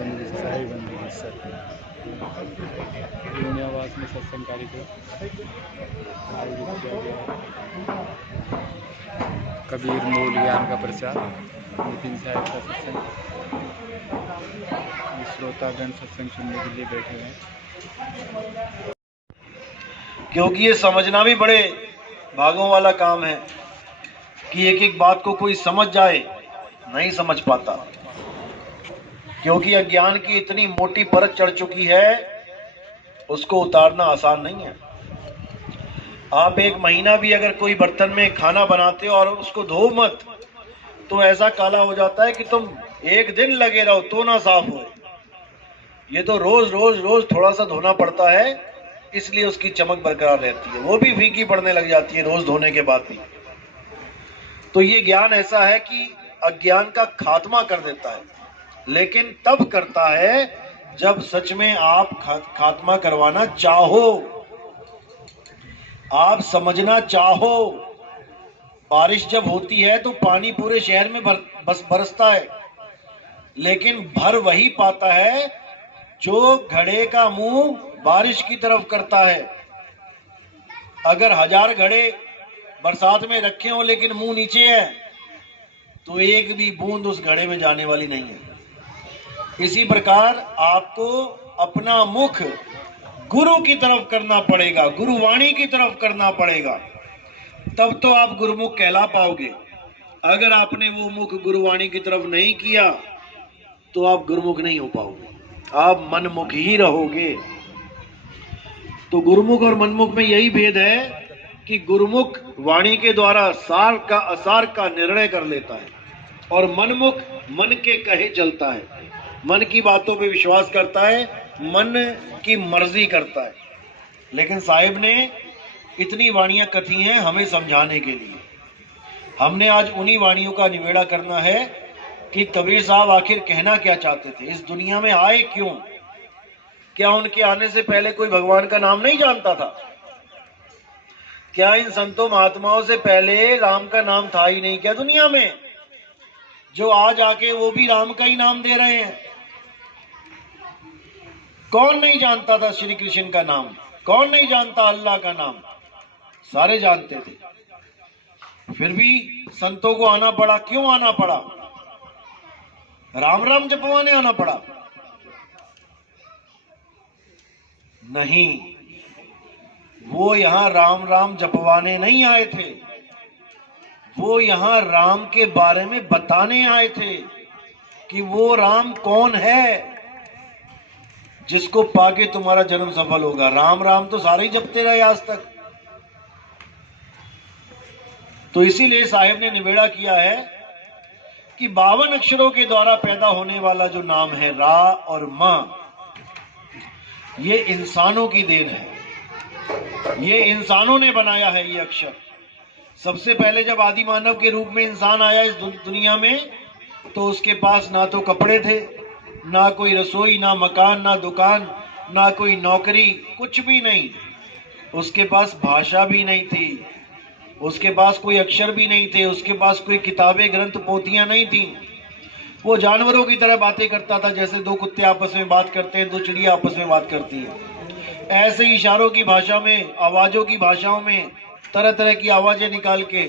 बंदगी शाही बंदगी सर यूनियावास में सत्संग कार्यक्रम आयोजित किया गया है। कबीर मूल ज्ञान का प्रचार, नितिन साहब का सत्संग, श्रोतागण सत्संग सुनने के लिए बैठे हैं। क्योंकि ये समझना भी बड़े भागों वाला काम है कि एक एक बात को कोई समझ जाए, नहीं समझ पाता, क्योंकि अज्ञान की इतनी मोटी परत चढ़ चुकी है, उसको उतारना आसान नहीं है। आप एक महीना भी अगर कोई बर्तन में खाना बनाते हो और उसको धो मत, तो ऐसा काला हो जाता है कि तुम एक दिन लगे रहो तो ना साफ हो। ये तो रोज रोज रोज थोड़ा सा धोना पड़ता है, इसलिए उसकी चमक बरकरार रहती है। वो भी फीकी पड़ने लग जाती है रोज धोने के बाद भी। तो ये ज्ञान ऐसा है कि अज्ञान का खात्मा कर देता है, लेकिन तब करता है जब सच में आप खात्मा करवाना चाहो, आप समझना चाहो। बारिश जब होती है तो पानी पूरे शहर में बस बरसता है, लेकिन भर वही पाता है जो घड़े का मुंह बारिश की तरफ करता है। अगर 1000 घड़े बरसात में रखे हो लेकिन मुंह नीचे है, तो एक भी बूंद उस घड़े में जाने वाली नहीं है। इसी प्रकार आपको अपना मुख गुरु की तरफ करना पड़ेगा, गुरुवाणी की तरफ करना पड़ेगा, तब तो आप गुरुमुख कहला पाओगे। अगर आपने वो मुख गुरुवाणी की तरफ नहीं किया तो आप गुरुमुख नहीं हो पाओगे, आप मनमुख ही रहोगे। तो गुरुमुख और मनमुख में यही भेद है कि गुरुमुख वाणी के द्वारा सार का असार का निर्णय कर लेता है और मनमुख मन के कहे चलता है, मन की बातों पे विश्वास करता है, मन की मर्जी करता है। लेकिन साहिब ने इतनी वाणियां कथी हैं हमें समझाने के लिए। हमने आज उन्हीं वाणियों का निवेड़ा करना है कि कबीर साहब आखिर कहना क्या चाहते थे, इस दुनिया में आए क्यों। क्या उनके आने से पहले कोई भगवान का नाम नहीं जानता था? क्या इन संतों महात्माओं से पहले राम का नाम था ही नहीं क्या दुनिया में? जो आज आके वो भी राम का ही नाम दे रहे हैं। कौन नहीं जानता था श्री कृष्ण का नाम? कौन नहीं जानता अल्लाह का नाम? सारे जानते थे। फिर भी संतों को आना पड़ा। क्यों आना पड़ा? राम राम जपवाने आना पड़ा? नहीं, वो यहां राम राम जपवाने नहीं आए थे, वो यहां राम के बारे में बताने आए थे कि वो राम कौन है जिसको पाके तुम्हारा जन्म सफल होगा। राम राम तो सारे ही जपते रहे आज तक। तो इसीलिए साहिब ने निवेड़ा किया है कि 52 अक्षरों के द्वारा पैदा होने वाला जो नाम है रा और मां, ये इंसानों की देन है, ये इंसानों ने बनाया है ये अक्षर। सबसे पहले जब आदि मानव के रूप में इंसान आया इस दुनिया में, तो उसके पास ना तो कपड़े थे, ना कोई रसोई, ना मकान, ना दुकान, ना कोई नौकरी, कुछ भी नहीं। उसके पास भाषा भी नहीं थी, उसके पास कोई अक्षर भी नहीं थे, उसके पास कोई किताबें ग्रंथ पोथियां नहीं थी। वो जानवरों की तरह बातें करता था, जैसे दो कुत्ते आपस में बात करते हैं, दो चिड़िया आपस में बात करती है। ऐसे ही इशारों की भाषा में, आवाजों की भाषाओं में तरह तरह की आवाजें निकाल के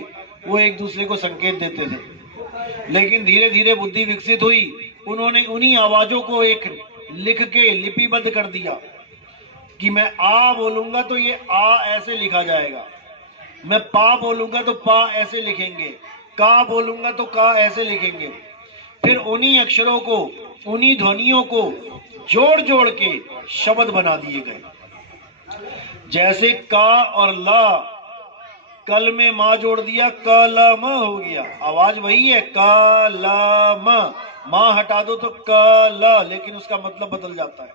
वो एक दूसरे को संकेत देते थे। लेकिन धीरे धीरे बुद्धि विकसित हुई, उन्होंने उन्हीं आवाजों को एक लिख के लिपिबद्ध कर दिया कि मैं आ बोलूंगा तो ये आ ऐसे लिखा जाएगा, मैं पा बोलूंगा तो पा ऐसे लिखेंगे, का बोलूंगा तो का ऐसे लिखेंगे। फिर उन्हीं अक्षरों को, उन्हीं ध्वनियों को जोड़ जोड़ के शब्द बना दिए गए। जैसे का और ला, कल में मां जोड़ दिया, क ल म हो गया, आवाज वही है क ल म। मां हटा दो तो क ल, लेकिन उसका मतलब बदल जाता है।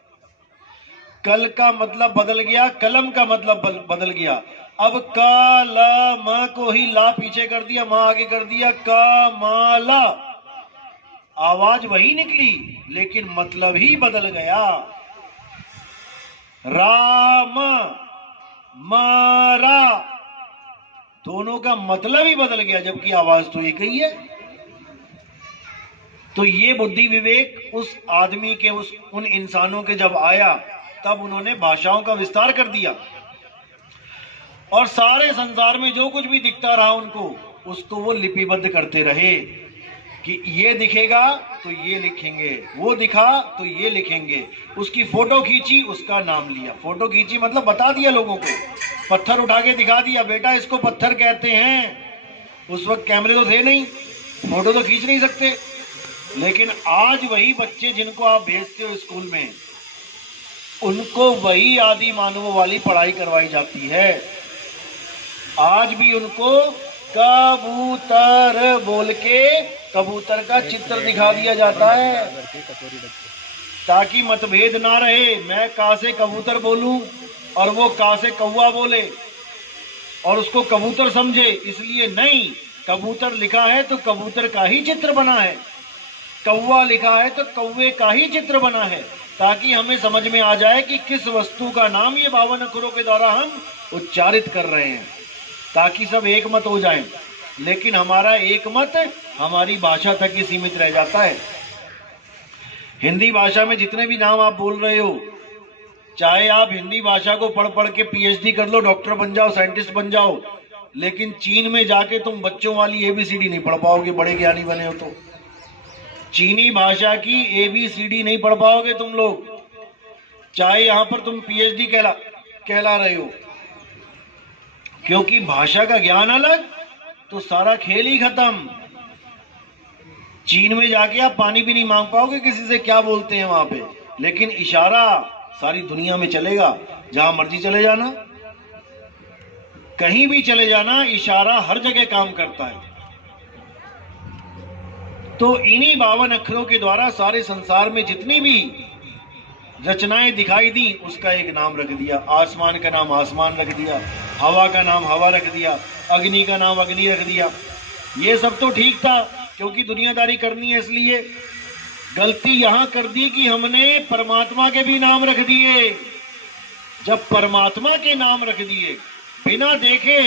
कल का मतलब बदल गया, कलम का मतलब बदल गया। अब क ल म को ही ला पीछे कर दिया, मां आगे कर दिया, क म ला। आवाज वही निकली लेकिन मतलब ही बदल गया। राम मारा, दोनों का मतलब ही बदल गया, जबकि आवाज तो एक ही है। तो ये बुद्धि विवेक उस आदमी के उन इंसानों के जब आया, तब उन्होंने भाषाओं का विस्तार कर दिया और सारे संसार में जो कुछ भी दिखता रहा उनको, उसको वो लिपिबद्ध करते रहे कि ये दिखेगा तो ये लिखेंगे, वो दिखा तो ये लिखेंगे। उसकी फोटो खींची, उसका नाम लिया। फोटो खींची मतलब बता दिया लोगों को, पत्थर उठा के दिखा दिया, बेटा इसको पत्थर कहते हैं। उस वक्त कैमरे तो थे नहीं, फोटो तो खींच नहीं सकते। लेकिन आज वही बच्चे जिनको आप भेजते हो स्कूल में, उनको वही आदि मानवों वाली पढ़ाई करवाई जाती है। आज भी उनको कबूतर बोल के कबूतर का चित्र दिखा दिया जाता है ताकि मतभेद ना रहे। मैं का से कबूतर बोलूं और वो का से कौवा बोले और उसको कबूतर समझे, इसलिए नहीं। कबूतर लिखा है तो कबूतर का ही चित्र बना है, कौवा लिखा है तो कौवे का ही चित्र बना है, ताकि हमें समझ में आ जाए कि किस वस्तु का नाम ये 52 अक्षरों के द्वारा हम उच्चारित कर रहे हैं, ताकि सब एक मत हो जाएं। लेकिन हमारा एक मत हमारी भाषा तक ही सीमित रह जाता है। हिंदी भाषा में जितने भी नाम आप बोल रहे हो, चाहे आप हिंदी भाषा को पढ़ पढ़ के पीएचडी कर लो, डॉक्टर बन जाओ, साइंटिस्ट बन जाओ, लेकिन चीन में जाके तुम बच्चों वाली एबीसीडी नहीं पढ़ पाओगे, बड़े ज्ञानी बने हो तो। चीनी भाषा की एबीसीडी नहीं पढ़ पाओगे तुम लोग, चाहे यहां पर तुम पीएचडी कहला रहे हो, क्योंकि भाषा का ज्ञान अलग तो सारा खेल ही खत्म। चीन में जाके आप पानी भी नहीं मांग पाओगे किसी से, क्या बोलते हैं वहां पे, लेकिन इशारा सारी दुनिया में चलेगा। जहां मर्जी चले जाना, कहीं भी चले जाना, इशारा हर जगह काम करता है। तो इन्हीं 52 अक्षरों के द्वारा सारे संसार में जितनी भी रचनाएं दिखाई दी, उसका एक नाम रख दिया। आसमान का नाम आसमान रख दिया, हवा का नाम हवा रख दिया, अग्नि का नाम अग्नि रख दिया। ये सब तो ठीक था, क्योंकि दुनियादारी करनी है, इसलिए। गलती यहां कर दी कि हमने परमात्मा के भी नाम रख दिए। जब परमात्मा के नाम रख दिए बिना देखे,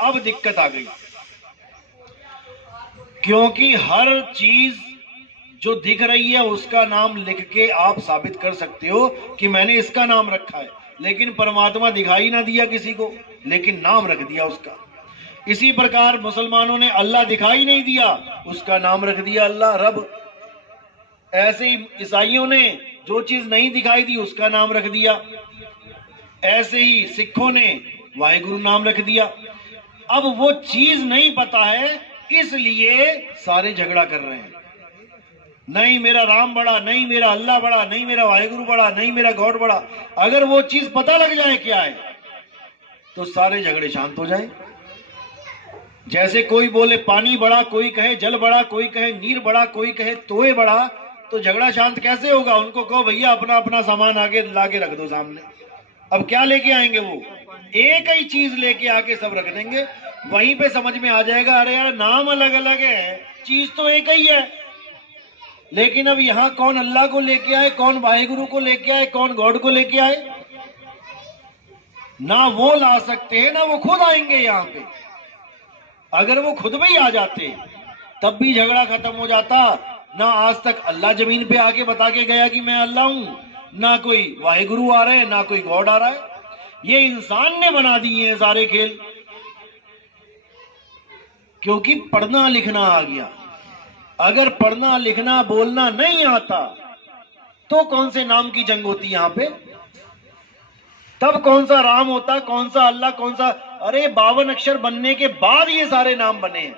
अब दिक्कत आ गई, क्योंकि हर चीज जो दिख रही है उसका नाम लिख के आप साबित कर सकते हो कि मैंने इसका नाम रखा है। लेकिन परमात्मा दिखाई ना दिया किसी को, लेकिन नाम रख दिया उसका। इसी प्रकार मुसलमानों ने अल्लाह दिखाई नहीं दिया, उसका नाम रख दिया अल्लाह, रब। ऐसे ही ईसाइयों ने जो चीज नहीं दिखाई दी उसका नाम रख दिया। ऐसे ही सिखों ने वाहेगुरु नाम रख दिया। अब वो चीज नहीं पता है, इसलिए सारे झगड़ा कर रहे हैं। नहीं मेरा राम बड़ा, नहीं मेरा अल्लाह बड़ा, नहीं मेरा वाहेगुरु बड़ा, नहीं मेरा गॉड बड़ा। अगर वो चीज पता लग जाए क्या है, तो सारे झगड़े शांत हो जाए। जैसे कोई बोले पानी बड़ा, कोई कहे जल बड़ा, कोई कहे नीर बड़ा, कोई कहे तोए बड़ा, तो झगड़ा शांत कैसे होगा? उनको कहो भैया अपना अपना सामान आगे लाके रख दो सामने। अब क्या लेके आएंगे वो? एक ही चीज लेके आके सब रख देंगे। वहीं पे समझ में आ जाएगा, अरे यार नाम अलग अलग है, चीज तो एक ही है। लेकिन अब यहां कौन अल्लाह को लेके आए, कौन वाहेगुरु को लेके आए, कौन गॉड को लेके आए? ना वो ला सकते हैं, ना वो खुद आएंगे यहाँ पे। अगर वो खुद भी आ जाते तब भी झगड़ा खत्म हो जाता। ना आज तक अल्लाह जमीन पे आके बता के गया कि मैं अल्लाह हूं, ना कोई वाहेगुरु आ रहे हैं, ना कोई गॉड आ रहा है। ये इंसान ने बना दिए हैं सारे खेल, क्योंकि पढ़ना लिखना आ गया। अगर पढ़ना लिखना बोलना नहीं आता तो कौन से नाम की जंग होती यहां पे? तब कौन सा राम होता, कौन सा अल्लाह, कौन सा? अरे 52 अक्षर बनने के बाद ये सारे नाम बने हैं।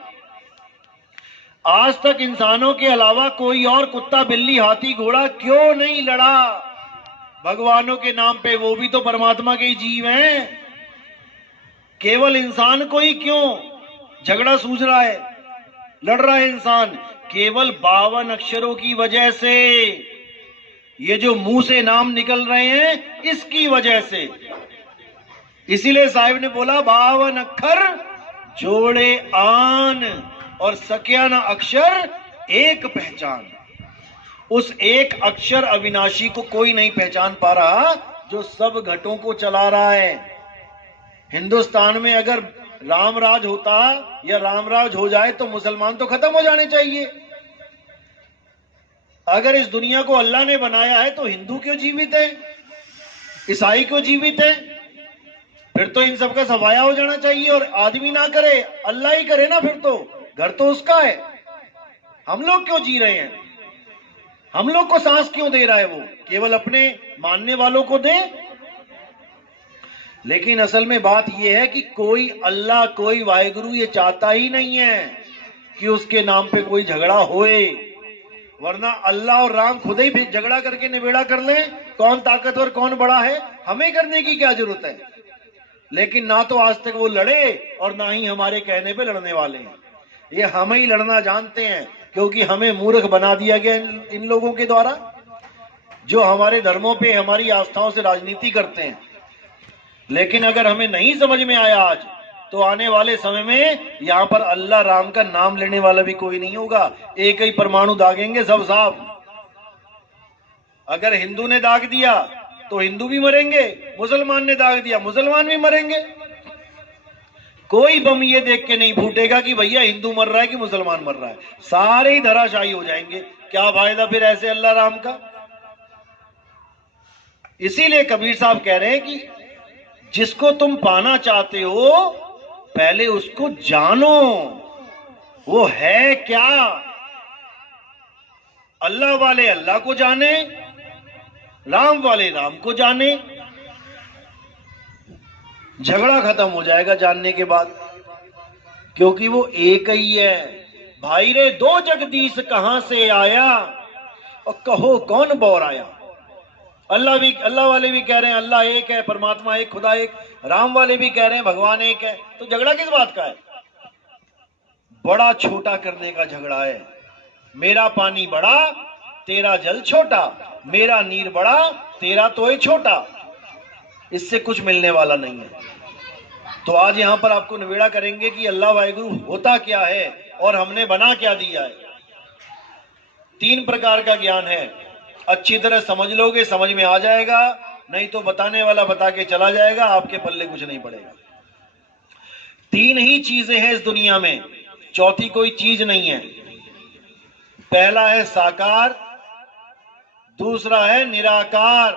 आज तक इंसानों के अलावा कोई और कुत्ता बिल्ली हाथी घोड़ा क्यों नहीं लड़ा भगवानों के नाम पे? वो भी तो परमात्मा के ही जीव हैं। केवल इंसान को ही क्यों झगड़ा सूझ रहा है, लड़ रहा है इंसान? केवल 52 अक्षरों की वजह से। ये जो मुंह से नाम निकल रहे हैं इसकी वजह से। इसीलिए साहिब ने बोला 52 अक्षर जोड़े आन और सक्या न अक्षर एक पहचान। उस एक अक्षर अविनाशी को कोई नहीं पहचान पा रहा जो सब घटों को चला रहा है। हिंदुस्तान में अगर रामराज होता या रामराज हो जाए तो मुसलमान तो खत्म हो जाने चाहिए। अगर इस दुनिया को अल्लाह ने बनाया है तो हिंदू क्यों जीवित है, ईसाई क्यों जीवित है? फिर तो इन सबका सफाया हो जाना चाहिए और आदमी ना करे, अल्लाह ही करे ना। फिर तो घर तो उसका है। हम लोग क्यों जी रहे हैं? हम लोग को सांस क्यों दे रहा है? वो केवल अपने मानने वालों को दे। लेकिन असल में बात यह है कि कोई अल्लाह, कोई वाहिगुरु ये चाहता ही नहीं है कि उसके नाम पे कोई झगड़ा होए, वरना अल्लाह और राम खुद ही झगड़ा करके निबेड़ा कर ले। कौन ताकतवर, कौन बड़ा है, हमें करने की क्या जरूरत है? लेकिन ना तो आज तक वो लड़े और ना ही हमारे कहने पे लड़ने वाले हैं। ये हम ही लड़ना जानते हैं, क्योंकि हमें मूर्ख बना दिया गया इन लोगों के द्वारा, जो हमारे धर्मों पे, हमारी आस्थाओं से राजनीति करते हैं। लेकिन अगर हमें नहीं समझ में आया आज, तो आने वाले समय में यहां पर अल्लाह राम का नाम लेने वाला भी कोई नहीं होगा। एक ही परमाणु दागेंगे सब साफ। अगर हिंदू ने दाग दिया तो हिंदू भी मरेंगे, मुसलमान ने दाग दिया मुसलमान भी मरेंगे। कोई बम ये देख के नहीं फूटेगा कि भैया हिंदू मर रहा है कि मुसलमान मर रहा है, सारे ही धराशायी हो जाएंगे। क्या फायदा फिर ऐसे अल्लाह राम का? इसीलिए कबीर साहब कह रहे हैं कि जिसको तुम पाना चाहते हो पहले उसको जानो, वो है क्या। अल्लाह वाले अल्लाह को जाने, राम वाले राम को जाने, झगड़ा खत्म हो जाएगा जानने के बाद, क्योंकि वो एक ही है। भाई रे दो जगदीश कहां से आया, और कहो कौन बौर आया। अल्लाह वाले भी कह रहे हैं अल्लाह एक है, परमात्मा एक, खुदा एक। राम वाले भी कह रहे हैं भगवान एक है। तो झगड़ा किस बात का है? बड़ा छोटा करने का झगड़ा है। मेरा पानी बड़ा, तेरा जल छोटा, मेरा नीर बड़ा, तेरा तोय छोटा। इससे कुछ मिलने वाला नहीं है। तो आज यहां पर आपको निवेड़ा करेंगे कि अल्लाह वाहिगुरु होता क्या है और हमने बना क्या दिया है। 3 प्रकार का ज्ञान है। अच्छी तरह समझ लोगे, समझ में आ जाएगा, नहीं तो बताने वाला बता के चला जाएगा, आपके पल्ले कुछ नहीं पड़ेगा। 3 ही चीजें हैं इस दुनिया में, चौथी कोई चीज नहीं है। पहला है साकार, दूसरा है निराकार।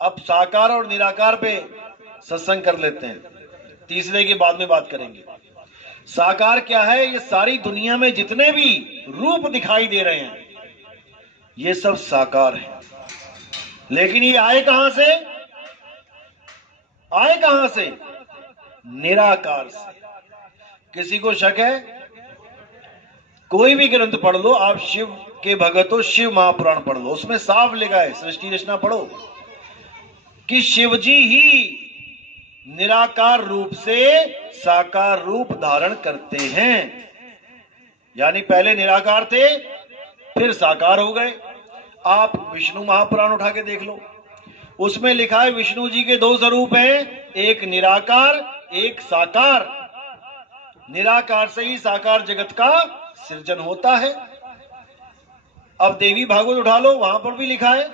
अब साकार और निराकार पे सत्संग कर लेते हैं, तीसरे के बाद में बात करेंगे। साकार क्या है? ये सारी दुनिया में जितने भी रूप दिखाई दे रहे हैं ये सब साकार है। लेकिन ये आए कहां से? आए कहां से? निराकार से। किसी को शक है? कोई भी ग्रंथ पढ़ लो आप, शिव के भगत हो, शिव महापुराण पढ़ लो, उसमें साफ लिखा है, सृष्टि रचना पढ़ो, कि शिवजी ही निराकार रूप से साकार रूप धारण करते हैं। यानी पहले निराकार थे, फिर साकार हो गए। आप विष्णु महापुराण उठा के देख लो, उसमें लिखा है विष्णु जी के 2 स्वरूप हैं, एक निराकार, एक साकार। निराकार से ही साकार जगत का सृजन होता है। अब देवी भागवत उठा लो, वहां पर भी लिखा है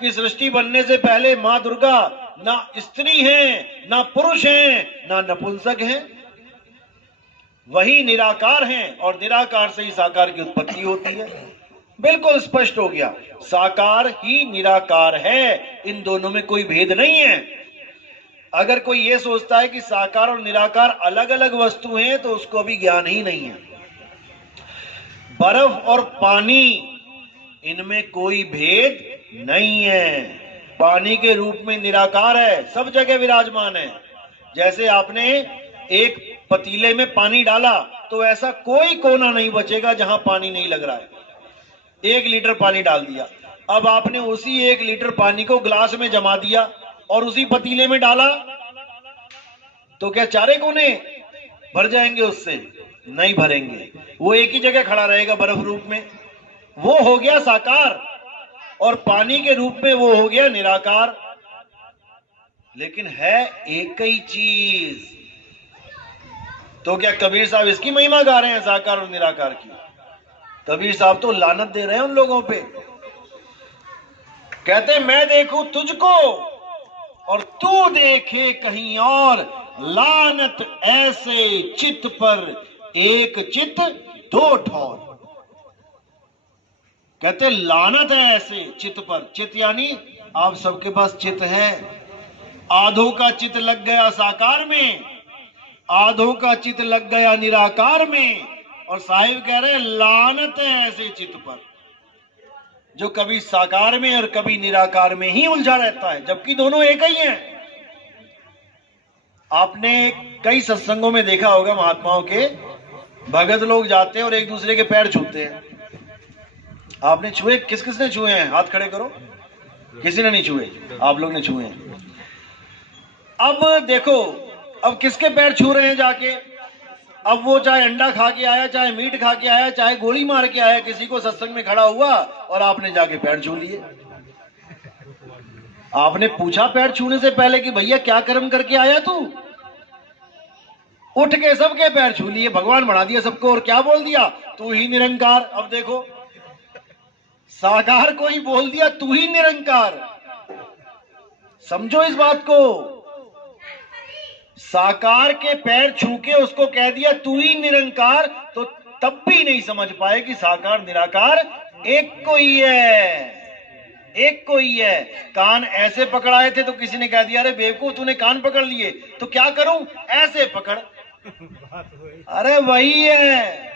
कि सृष्टि बनने से पहले मां दुर्गा ना स्त्री हैं, ना पुरुष हैं, ना नपुंसक हैं, वही निराकार हैं, और निराकार से ही साकार की उत्पत्ति होती है। बिल्कुल स्पष्ट हो गया, साकार ही निराकार है, इन दोनों में कोई भेद नहीं है। अगर कोई ये सोचता है कि साकार और निराकार अलग अलग वस्तु हैं तो उसको अभी ज्ञान ही नहीं है। बर्फ और पानी, इनमें कोई भेद नहीं है। पानी के रूप में निराकार है, सब जगह विराजमान है। जैसे आपने एक पतीले में पानी डाला तो ऐसा कोई कोना नहीं बचेगा जहां पानी नहीं लग रहा है। 1 लीटर पानी डाल दिया, अब आपने उसी 1 लीटर पानी को ग्लास में जमा दिया और उसी पतीले में डाला, तो क्या चारे कोने भर जाएंगे उससे? नहीं भरेंगे, वो एक ही जगह खड़ा रहेगा बर्फ रूप में। वो हो गया साकार, और पानी के रूप में वो हो गया निराकार। लेकिन है एक ही चीज। तो क्या कबीर साहब इसकी महिमा गा रहे हैं, साकार और निराकार की? कबीर साहब तो लानत दे रहे हैं उन लोगों पे। कहते मैं देखूं तुझको और तू देखे कहीं और, लानत ऐसे चित पर एक चित 2 ठौर। कहते लानत है ऐसे चित्त पर। चित्त यानी आप सबके पास चित्त है, आधों का चित्त लग गया साकार में, आधों का चित्त लग गया निराकार में। और साहिब कह रहे लानत है ऐसे चित्त पर जो कभी साकार में और कभी निराकार में ही उलझा रहता है, जबकि दोनों एक ही हैं। आपने कई सत्संगों में देखा होगा, महात्माओं के भगत लोग जाते हैं और एक दूसरे के पैर छूते हैं। आपने छुए? किस किस ने छुए हैं? हाथ खड़े करो। किसी ने नहीं छुए, आप लोग ने छुए हैं। अब देखो, अब किसके पैर छू रहे हैं जाके? अब वो चाहे अंडा खा के आया, चाहे मीट खा के आया, चाहे गोली मार के आया, किसी को सत्संग में खड़ा हुआ और आपने जाके पैर छू लिए। आपने पूछा पैर छूने से पहले कि भैया क्या कर्म करके आया तू? उठ के सबके पैर छू लिए, भगवान बना दिया सबको, और क्या बोल दिया? तू ही निरंकार। अब देखो, साकार को ही बोल दिया तू ही निरंकार। समझो इस बात को, साकार के पैर छू के उसको कह दिया तू ही निरंकार, तो तब भी नहीं समझ पाए कि साकार निराकार एक को ही है, एक को ही है। कान ऐसे पकड़ाए थे तो किसी ने कह दिया अरे बेवकूफ तूने कान पकड़ लिए, तो क्या करूं? ऐसे पकड़। अरे वही है।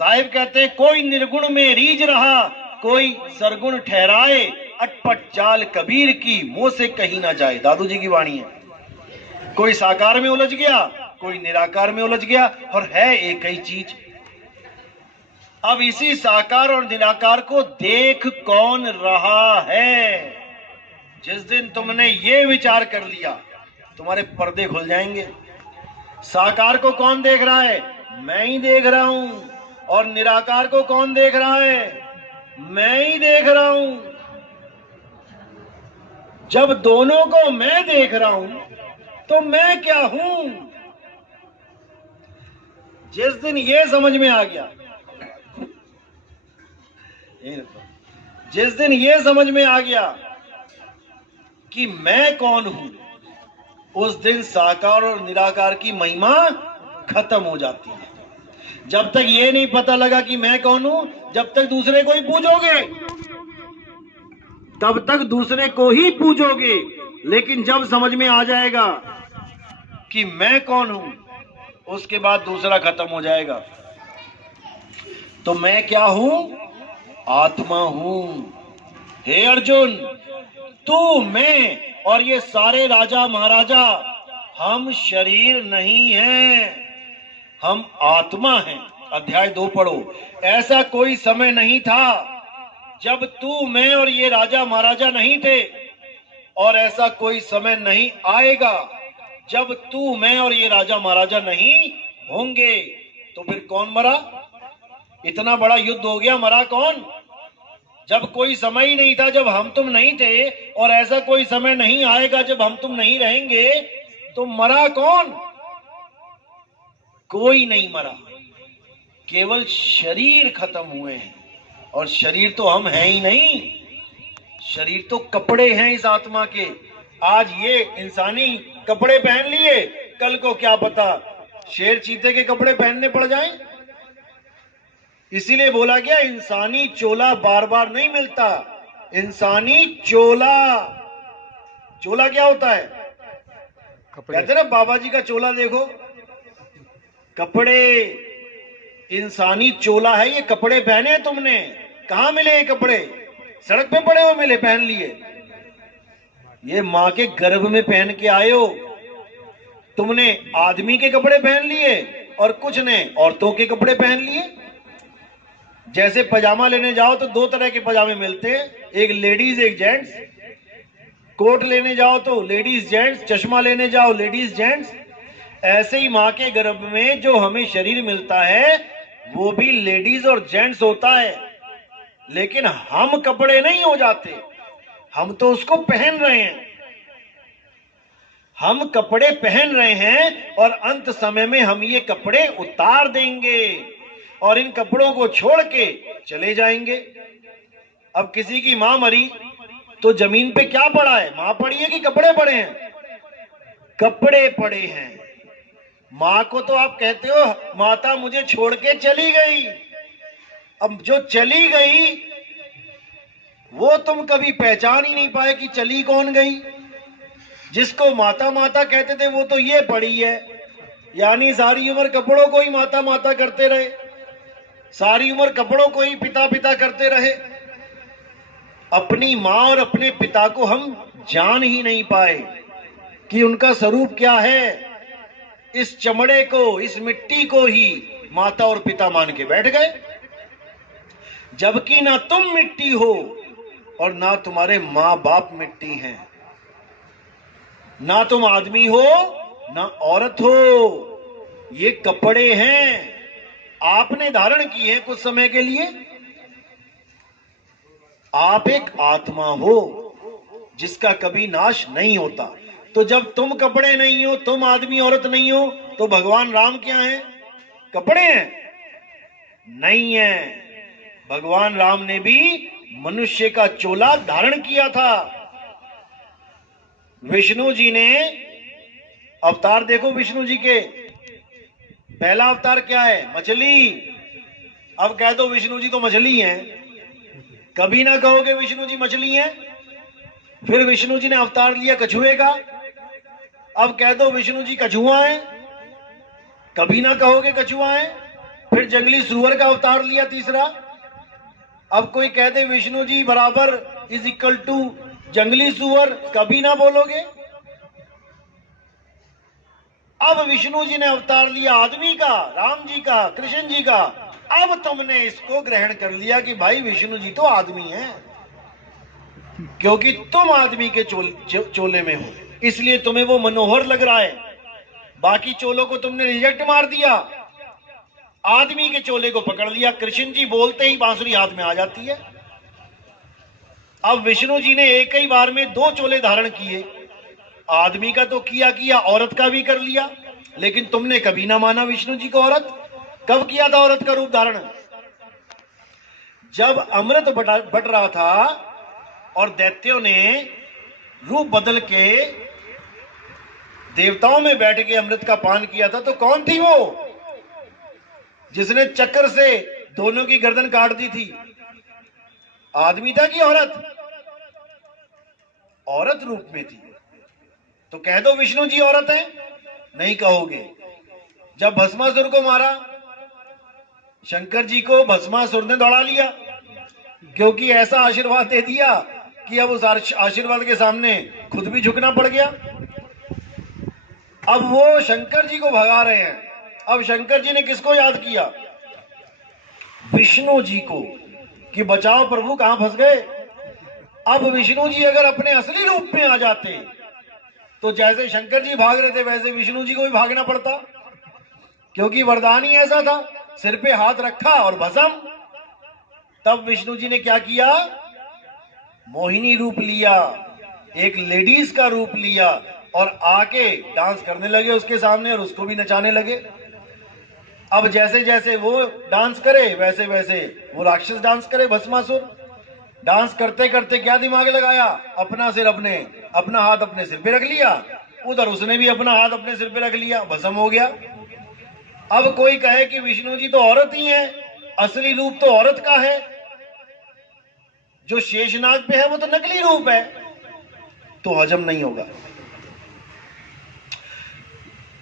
साहिब कहते हैं कोई निर्गुण में रीझ रहा, कोई सरगुण ठहराए, अटपट चाल कबीर की मुंह से कही ना जाए। दादू जी की वाणी है। कोई साकार में उलझ गया, कोई निराकार में उलझ गया, और है एक ही चीज। अब इसी साकार और निराकार को देख कौन रहा है? जिस दिन तुमने ये विचार कर लिया, तुम्हारे पर्दे खुल जाएंगे। साकार को कौन देख रहा है? मैं ही देख रहा हूं। और निराकार को कौन देख रहा है? मैं ही देख रहा हूं। जब दोनों को मैं देख रहा हूं तो मैं क्या हूं? जिस दिन ये समझ में आ गया, जिस दिन ये समझ में आ गया कि मैं कौन हूं, उस दिन साकार और निराकार की महिमा खत्म हो जाती है। जब तक ये नहीं पता लगा कि मैं कौन हूं, जब तक दूसरे को ही पूजोगे, तब तक दूसरे को ही पूजोगे। लेकिन जब समझ में आ जाएगा कि मैं कौन हूं, उसके बाद दूसरा खत्म हो जाएगा। तो मैं क्या हूं? आत्मा हूं। हे अर्जुन, तू, मैं और ये सारे राजा महाराजा, हम शरीर नहीं हैं, हम आत्मा हैं। अध्याय 2 पढ़ो। ऐसा कोई समय नहीं था जब तू, मैं और ये राजा महाराजा नहीं थे, और ऐसा कोई समय नहीं आएगा जब तू, मैं और ये राजा महाराजा नहीं होंगे। तो फिर कौन मरा? इतना बड़ा युद्ध हो गया, मरा कौन? जब कोई समय ही नहीं था जब हम तुम नहीं थे, और ऐसा कोई समय नहीं आएगा जब हम तुम नहीं रहेंगे, तो मरा कौन? कोई नहीं मरा, केवल शरीर खत्म हुए हैं। और शरीर तो हम हैं ही नहीं, शरीर तो कपड़े हैं इस आत्मा के। आज ये इंसानी कपड़े पहन लिए, कल को क्या पता शेर चीते के कपड़े पहनने पड़ जाएं। इसीलिए बोला गया इंसानी चोला बार बार नहीं मिलता। इंसानी चोला, चोला क्या होता है? कहते ना बाबा जी का चोला देखो, कपड़े। इंसानी चोला है ये। कपड़े पहने तुमने, कहां मिले ये कपड़े? सड़क पे पड़े हुए मिले, पहन लिए। ये मां के गर्भ में पहन के आए हो। तुमने आदमी के कपड़े पहन लिए और कुछ ने औरतों के कपड़े पहन लिए। जैसे पजामा लेने जाओ तो 2 तरह के पजामे मिलते हैं, एक लेडीज एक जेंट्स। कोट लेने जाओ तो लेडीज जेंट्स, चश्मा लेने जाओ लेडीज जेंट्स। ऐसे ही मां के गर्भ में जो हमें शरीर मिलता है वो भी लेडीज और जेंट्स होता है। लेकिन हम कपड़े नहीं हो जाते, हम तो उसको पहन रहे हैं। हम कपड़े पहन रहे हैं और अंत समय में हम ये कपड़े उतार देंगे और इन कपड़ों को छोड़ के चले जाएंगे। अब किसी की मां मरी तो जमीन पे क्या पड़ा है? मां पड़ी है कि कपड़े पड़े हैं? कपड़े पड़े हैं। मां को तो आप कहते हो माता मुझे छोड़ के चली गई, अब जो चली गई वो तुम कभी पहचान ही नहीं पाए कि चली कौन गई। जिसको माता माता कहते थे वो तो ये पड़ी है, यानी सारी उम्र कपड़ों को ही माता माता करते रहे, सारी उम्र कपड़ों को ही पिता पिता करते रहे। अपनी माँ और अपने पिता को हम जान ही नहीं पाए कि उनका स्वरूप क्या है। इस चमड़े को, इस मिट्टी को ही माता और पिता मान के बैठ गए, जबकि ना तुम मिट्टी हो और ना तुम्हारे मां बाप मिट्टी हैं। ना तुम आदमी हो ना औरत हो, ये कपड़े हैं, आपने धारण किए हैं कुछ समय के लिए। आप एक आत्मा हो जिसका कभी नाश नहीं होता। तो जब तुम कपड़े नहीं हो, तुम आदमी औरत नहीं हो, तो भगवान राम क्या हैं? कपड़े हैं? नहीं है। भगवान राम ने भी मनुष्य का चोला धारण किया था। विष्णु जी ने अवतार देखो, विष्णु जी के पहला अवतार क्या है? मछली। अब कह दो विष्णु जी तो मछली हैं, कभी ना कहोगे विष्णु जी मछली हैं। फिर विष्णु जी ने अवतार लिया कछुए का, अब कह दो विष्णु जी कछुआ है, कभी ना कहोगे कछुआ है। फिर जंगली सुअर का अवतार लिया तीसरा, अब कोई कह दे विष्णु जी बराबर इज इक्वल टू जंगली सुअर, कभी ना बोलोगे। अब विष्णु जी ने अवतार लिया आदमी का, राम जी का, कृष्ण जी का। अब तुमने इसको ग्रहण कर लिया कि भाई विष्णु जी तो आदमी हैं, क्योंकि तुम आदमी के चोले में हो, इसलिए तुम्हें वो मनोहर लग रहा है। बाकी चोलों को तुमने रिजेक्ट मार दिया, आदमी के चोले को पकड़ लिया। कृष्ण जी बोलते ही बांसुरी हाथ में आ जाती है। अब विष्णु जी ने एक ही बार में 2 चोले धारण किए, आदमी का तो किया, औरत का भी कर लिया। लेकिन तुमने कभी ना माना विष्णु जी को औरत। कब किया था औरत का रूप धारण? जब अमृत बट रहा था और दैत्यों ने रूप बदल के देवताओं में बैठ के अमृत का पान किया था, तो कौन थी वो जिसने चक्र से दोनों की गर्दन काट दी थी? आदमी था कि औरत? औरत रूप में थी। तो कह दो विष्णु जी औरत है, नहीं कहोगे। जब भस्मासुर को मारा, शंकर जी को भस्मासुर ने दौड़ा लिया, क्योंकि ऐसा आशीर्वाद दे दिया कि अब उस आशीर्वाद के सामने खुद भी झुकना पड़ गया। अब वो शंकर जी को भगा रहे हैं। अब शंकर जी ने किसको याद किया? विष्णु जी को, कि बचाओ प्रभु कहां फंस गए। अब विष्णु जी अगर अपने असली रूप में आ जाते तो जैसे शंकर जी भाग रहे थे वैसे विष्णु जी को भी भागना पड़ता, क्योंकि वरदान ही ऐसा था। सिर पे हाथ रखा और भस्म। तब विष्णु जी ने क्या किया? मोहिनी रूप लिया, एक लेडीज का रूप लिया और आके डांस करने लगे उसके सामने और उसको भी नचाने लगे। अब जैसे जैसे वो डांस करे वैसे वैसे वो राक्षस डांस करे, भस्मासुर। डांस करते करते क्या दिमाग लगाया? अपना हाथ अपने सिर पे रख लिया, उधर उसने भी अपना हाथ अपने सिर पे रख लिया, भस्म हो गया। अब कोई कहे कि विष्णु जी तो औरत ही है, असली रूप तो औरत का है, जो शेषनाग पे है वो तो नकली रूप है, तो हजम नहीं होगा।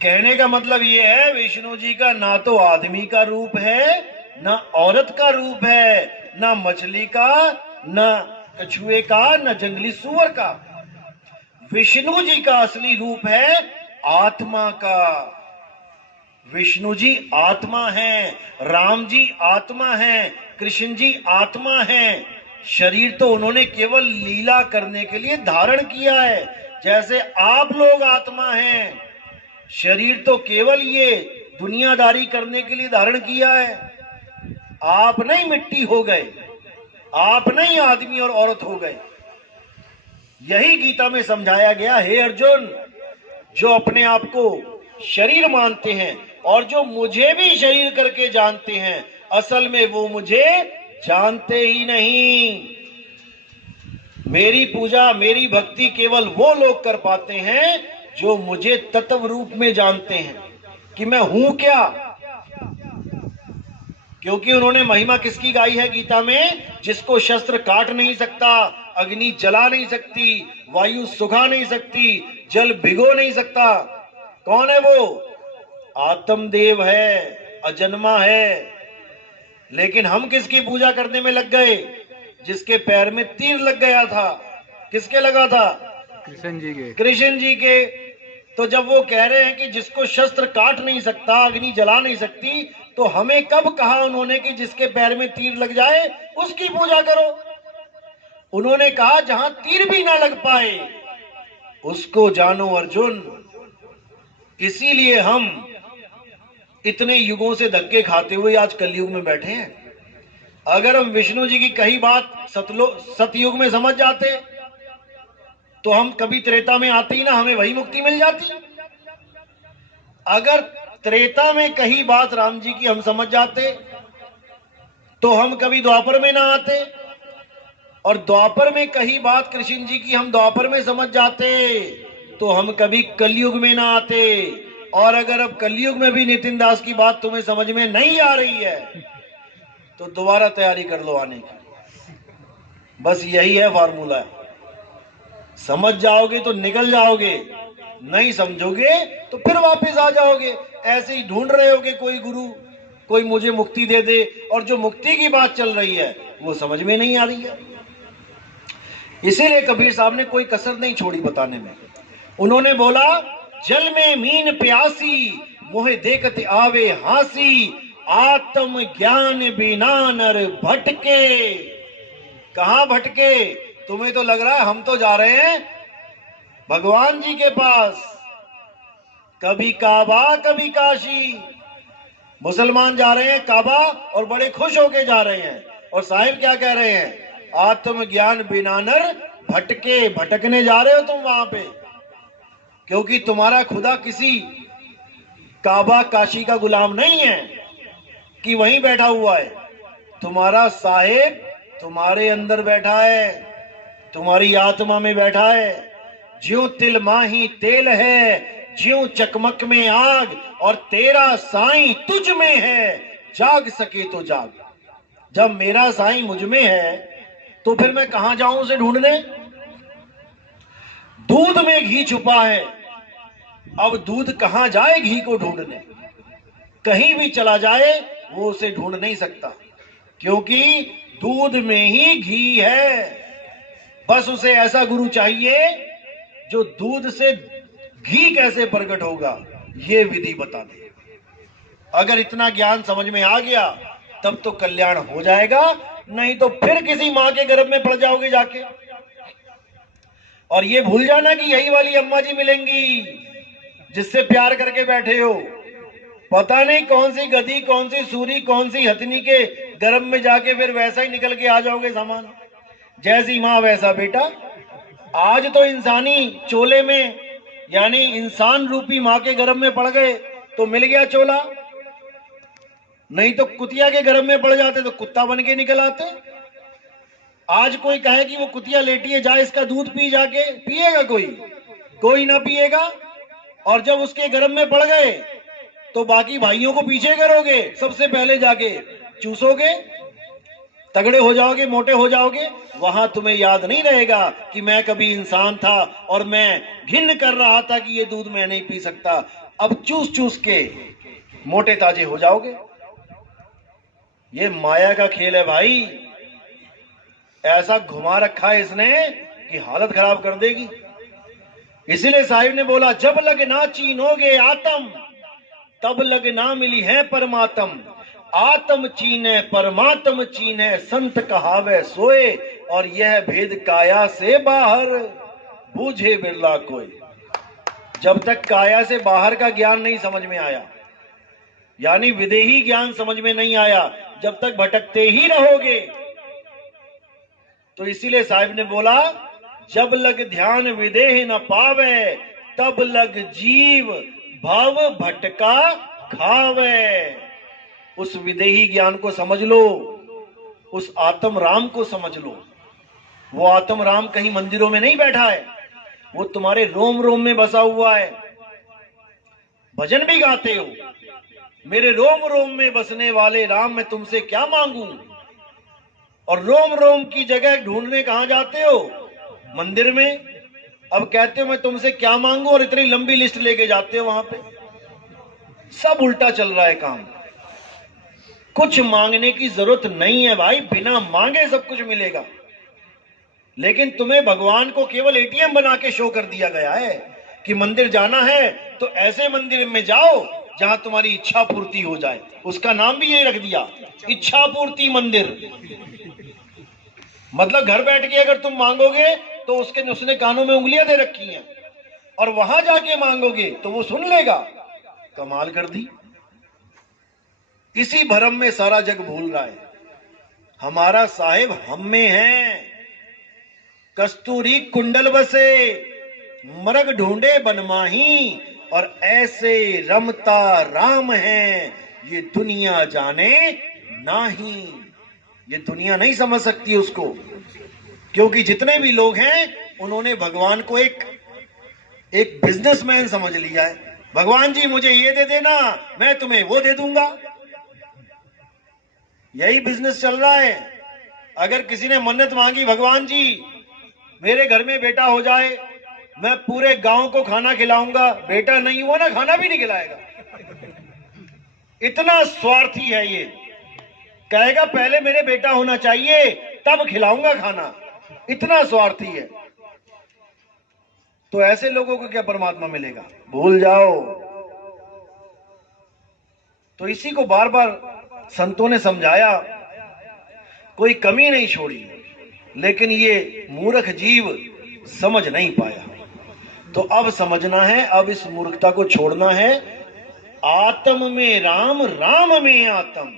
कहने का मतलब ये है विष्णु जी का ना तो आदमी का रूप है, ना औरत का रूप है, ना मछली का, ना कछुए का, ना जंगली सुअर का। विष्णु जी का असली रूप है आत्मा का। विष्णु जी आत्मा है, राम जी आत्मा है, कृष्ण जी आत्मा है। शरीर तो उन्होंने केवल लीला करने के लिए धारण किया है, जैसे आप लोग आत्मा हैं। शरीर तो केवल ये दुनियादारी करने के लिए धारण किया है। आप नहीं मिट्टी हो गए, आप नहीं आदमी और औरत हो गए। यही गीता में समझाया गया। हे अर्जुन, जो अपने आप को शरीर मानते हैं और जो मुझे भी शरीर करके जानते हैं, असल में वो मुझे जानते ही नहीं। मेरी पूजा, मेरी भक्ति केवल वो लोग कर पाते हैं जो मुझे तत्व रूप में जानते हैं कि मैं हूं क्या, क्योंकि उन्होंने महिमा किसकी गाई है गीता में? जिसको शस्त्र काट नहीं सकता, अग्नि जला नहीं सकती, वायु सुखा नहीं सकती, जल भिगो नहीं सकता। कौन है वो? आत्मदेव है, अजन्मा है। लेकिन हम किसकी पूजा करने में लग गए? जिसके पैर में तीर लग गया था। किसके लगा था? कृष्ण जी के। कृष्ण जी के। तो जब वो कह रहे हैं कि जिसको शस्त्र काट नहीं सकता, अग्नि जला नहीं सकती, तो हमें कब कहा उन्होंने कि जिसके पैर में तीर लग जाए उसकी पूजा करो? उन्होंने कहा जहां तीर भी ना लग पाए उसको जानो अर्जुन। इसीलिए हम इतने युगों से धक्के खाते हुए आज कलयुग में बैठे हैं। अगर हम विष्णु जी की कही बात सतयुग में समझ जाते तो हम कभी त्रेता में आते ही ना, हमें वही मुक्ति मिल जाती। अगर त्रेता में कही बात राम जी की हम समझ जाते तो हम कभी द्वापर में ना आते, और द्वापर में कही बात कृष्ण जी की हम द्वापर में समझ जाते तो हम कभी कलयुग में ना आते। और अगर अब कलयुग में भी नितिन दास की बात तुम्हें समझ में नहीं आ रही है तो दोबारा तैयारी कर लो आने की। बस यही है फॉर्मूला। समझ जाओगे तो निकल जाओगे, नहीं समझोगे तो फिर वापस आ जाओगे। ऐसे ही ढूंढ रहे होगे कोई गुरु, कोई मुझे मुक्ति दे दे, और जो मुक्ति की बात चल रही है वो समझ में नहीं आ रही है। इसीलिए कबीर साहब ने कोई कसर नहीं छोड़ी बताने में। उन्होंने बोला जल में मीन प्यासी, मोहे देखत आवे हासी, आत्म ज्ञान बिना नर भटके। कहां भटके? तुम्हें तो लग रहा है हम तो जा रहे हैं भगवान जी के पास। कभी काबा कभी काशी। मुसलमान जा रहे हैं काबा और बड़े खुश होके जा रहे हैं, और साहिब क्या कह रहे हैं? आत्मज्ञान बिना नर भटके। भटकने जा रहे हो तुम वहां पे, क्योंकि तुम्हारा खुदा किसी काबा काशी का गुलाम नहीं है कि वहीं बैठा हुआ है। तुम्हारा साहिब तुम्हारे अंदर बैठा है, तुम्हारी आत्मा में बैठा है। ज्यों तिल माही तेल है, ज्यों चकमक में आग, और तेरा साईं तुझ में है, जाग सके तो जाग। जब मेरा साईं मुझ में है तो फिर मैं कहां जाऊं उसे ढूंढने? दूध में घी छुपा है, अब दूध कहां जाए घी को ढूंढने? कहीं भी चला जाए वो उसे ढूंढ नहीं सकता, क्योंकि दूध में ही घी है। बस उसे ऐसा गुरु चाहिए जो दूध से घी कैसे प्रकट होगा ये विधि बता दे। अगर इतना ज्ञान समझ में आ गया तब तो कल्याण हो जाएगा, नहीं तो फिर किसी मां के गर्भ में पड़ जाओगे जाके। और ये भूल जाना कि यही वाली अम्मा जी मिलेंगी जिससे प्यार करके बैठे हो। पता नहीं कौन सी गधी, कौन सी सूरी, कौन सी हथनी के गर्भ में जाके फिर वैसा ही निकल के आ जाओगे सामान। जैसी मां वैसा बेटा। आज तो इंसानी चोले में, यानी इंसान रूपी मां के गर्भ में पड़ गए तो मिल गया चोला, नहीं तो कुतिया के गर्भ में पड़ जाते तो कुत्ता बन के निकल आते। आज कोई कहे कि वो कुतिया लेटी है, जा इसका दूध पी, जाके पिएगा कोई? कोई ना पिएगा। और जब उसके गर्भ में पड़ गए तो बाकी भाइयों को पीछे करोगे, सबसे पहले जाके चूसोगे, तगड़े हो जाओगे, मोटे हो जाओगे। वहां तुम्हें याद नहीं रहेगा कि मैं कभी इंसान था और मैं घिन कर रहा था कि ये दूध मैं नहीं पी सकता। अब चूस चूस के मोटे ताजे हो जाओगे। ये माया का खेल है भाई, ऐसा घुमा रखा है इसने कि हालत खराब कर देगी। इसीलिए साहिब ने बोला जब लग ना चीनोगे आत्म, तब लग ना मिली है परमात्म। आत्म चीने परमात्म चीने, संत कहावे सोए, और यह भेद काया से बाहर बूझे बिरला कोई। जब तक काया से बाहर का ज्ञान नहीं समझ में आया, यानी विदेही ज्ञान समझ में नहीं आया, जब तक भटकते ही रहोगे। तो इसीलिए साहिब ने बोला जब लग ध्यान विदेह न पावे, तब लग जीव भव भटका खावे। उस विदेही ज्ञान को समझ लो, उस आत्म राम को समझ लो। वो आत्म राम कहीं मंदिरों में नहीं बैठा है, वो तुम्हारे रोम रोम में बसा हुआ है। भजन भी गाते हो, मेरे रोम रोम में बसने वाले राम, मैं तुमसे क्या मांगू? और रोम रोम की जगह ढूंढने कहां जाते हो? मंदिर में। अब कहते हो मैं तुमसे क्या मांगू, और इतनी लंबी लिस्ट लेके जाते हो वहां पे। सब उल्टा चल रहा है काम। कुछ मांगने की जरूरत नहीं है भाई, बिना मांगे सब कुछ मिलेगा। लेकिन तुम्हें भगवान को केवल एटीएम बना के शो कर दिया गया है कि मंदिर जाना है तो ऐसे मंदिर में जाओ जहां तुम्हारी इच्छा पूर्ति हो जाए। उसका नाम भी यही रख दिया, इच्छा पूर्ति मंदिर। मतलब घर बैठ के अगर तुम मांगोगे तो उसने कानों में उंगलियां दे रखी हैं, और वहां जाके मांगोगे तो वो सुन लेगा। कमाल कर दी। इसी भ्रम में सारा जग भूल रहा है। हमारा साहिब हम में है। कस्तूरी कुंडल बसे, मरग ढूंढे बनमाही, और ऐसे रमता राम है, ये दुनिया जाने नाही। ये दुनिया नहीं समझ सकती उसको, क्योंकि जितने भी लोग हैं उन्होंने भगवान को एक बिजनेसमैन समझ लिया है। भगवान जी मुझे ये दे देना, मैं तुम्हें वो दे दूंगा। यही बिजनेस चल रहा है। अगर किसी ने मन्नत मांगी, भगवान जी मेरे घर में बेटा हो जाए, मैं पूरे गांव को खाना खिलाऊंगा, बेटा नहीं हुआ ना, खाना भी नहीं खिलाएगा। इतना स्वार्थी है ये। कहेगा पहले मेरे बेटा होना चाहिए तब खिलाऊंगा खाना। इतना स्वार्थी है। तो ऐसे लोगों को क्या परमात्मा मिलेगा? भूल जाओ। तो इसी को बार बार संतों ने समझाया, कोई कमी नहीं छोड़ी, लेकिन ये मूर्ख जीव समझ नहीं पाया। तो अब समझना है, अब इस मूर्खता को छोड़ना है। आत्म में राम, राम में आत्म,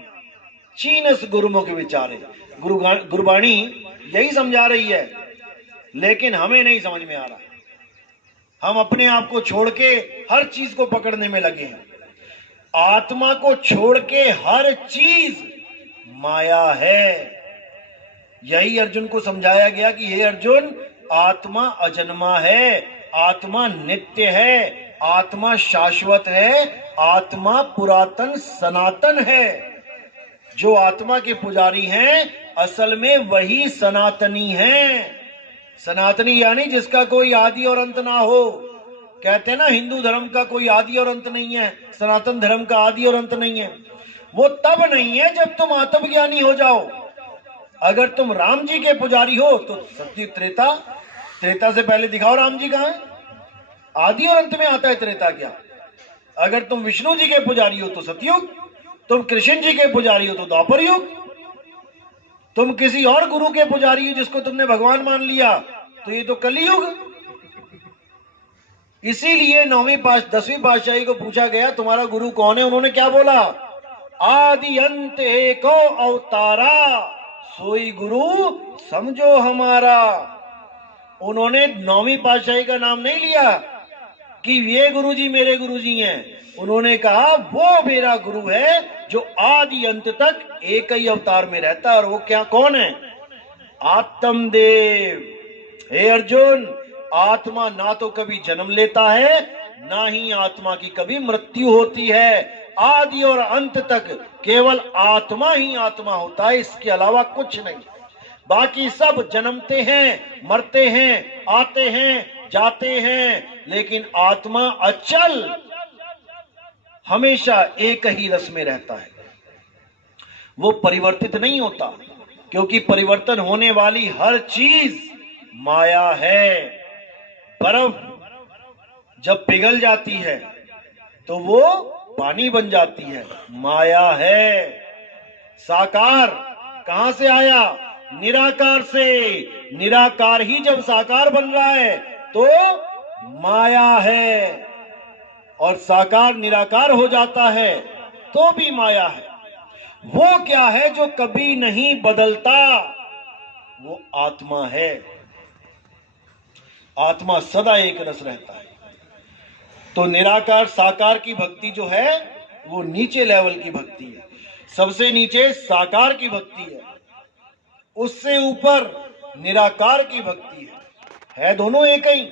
चीनस गुरुमुख विचारे। गुरबाणी यही समझा रही है, लेकिन हमें नहीं समझ में आ रहा। हम अपने आप को छोड़ के हर चीज को पकड़ने में लगे हैं। आत्मा को छोड़ के हर चीज माया है। यही अर्जुन को समझाया गया कि हे अर्जुन, आत्मा अजन्मा है, आत्मा नित्य है, आत्मा शाश्वत है, आत्मा पुरातन सनातन है। जो आत्मा के पुजारी हैं असल में वही सनातनी हैं। सनातनी यानी जिसका कोई आदि और अंत ना हो। कहते हैं ना, हिंदू धर्म का कोई आदि और अंत नहीं है, सनातन धर्म का आदि और अंत नहीं है। वो तब नहीं है जब तुम आत्मज्ञानी हो जाओ। अगर तुम राम जी के पुजारी हो तो सत्युग त्रेता, त्रेता से पहले दिखाओ राम जी कहां है। आदि और अंत में आता है त्रेता क्या? अगर तुम विष्णु जी के पुजारी हो तो सतयुग, तुम कृष्ण जी के पुजारी हो तो द्वापर युग, तुम किसी और गुरु के पुजारी हो जिसको तुमने भगवान मान लिया तो ये तो कलियुग। इसीलिए 10वीं पातशाही को पूछा गया तुम्हारा गुरु कौन है? उन्होंने क्या बोला? आदि अंत एको अवतारा, सोई गुरु समझो हमारा। उन्होंने 9वीं पातशाही का नाम नहीं लिया कि ये गुरुजी मेरे गुरुजी हैं। उन्होंने कहा वो मेरा गुरु है जो आदि अंत तक एक ही अवतार में रहता है। और वो क्या, कौन है? आत्मदेव। हे अर्जुन, आत्मा ना तो कभी जन्म लेता है, ना ही आत्मा की कभी मृत्यु होती है। आदि और अंत तक केवल आत्मा ही आत्मा होता है, इसके अलावा कुछ नहीं। बाकी सब जन्मते हैं, मरते हैं, आते हैं, जाते हैं, लेकिन आत्मा अचल हमेशा एक ही रस में रहता है। वो परिवर्तित नहीं होता, क्योंकि परिवर्तन होने वाली हर चीज माया है। बर्फ जब पिघल जाती है तो वो पानी बन जाती है, माया है। साकार कहां से आया? निराकार से। निराकार ही जब साकार बन रहा है तो माया है, और साकार निराकार हो जाता है तो भी माया है। वो क्या है जो कभी नहीं बदलता? वो आत्मा है। आत्मा सदा एक रस रहता है। तो निराकार साकार की भक्ति जो है वो नीचे लेवल की भक्ति है। सबसे नीचे साकार की भक्ति है, उससे ऊपर निराकार की भक्ति है दोनों एक ही।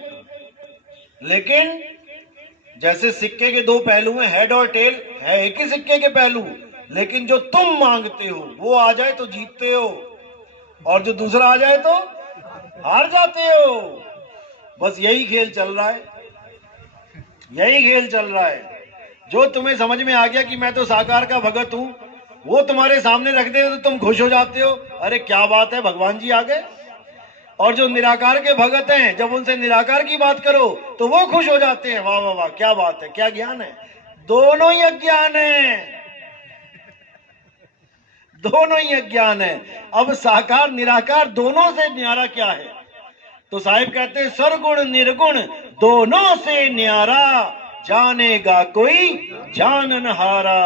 लेकिन जैसे सिक्के के दो पहलू हैं, हेड और टेल, है एक ही सिक्के के पहलू, लेकिन जो तुम मांगते हो वो आ जाए तो जीतते हो, और जो दूसरा आ जाए तो हार जाते हो। बस यही खेल चल रहा है, यही खेल चल रहा है। जो तुम्हें समझ में आ गया कि मैं तो साकार का भगत हूं, वो तुम्हारे सामने रख दे तो तुम खुश हो जाते हो, अरे क्या बात है, भगवान जी आ गए। और जो निराकार के भगत हैं, जब उनसे निराकार की बात करो तो वो खुश हो जाते हैं, वाह वाह वाह क्या बात है, क्या ज्ञान है। दोनों ही अज्ञान है, दोनों ही अज्ञान है। अब साकार निराकार दोनों से न्यारा क्या है? तो साहिब कहते हैं सरगुण निर्गुण दोनों से न्यारा, जानेगा कोई जाननहारा।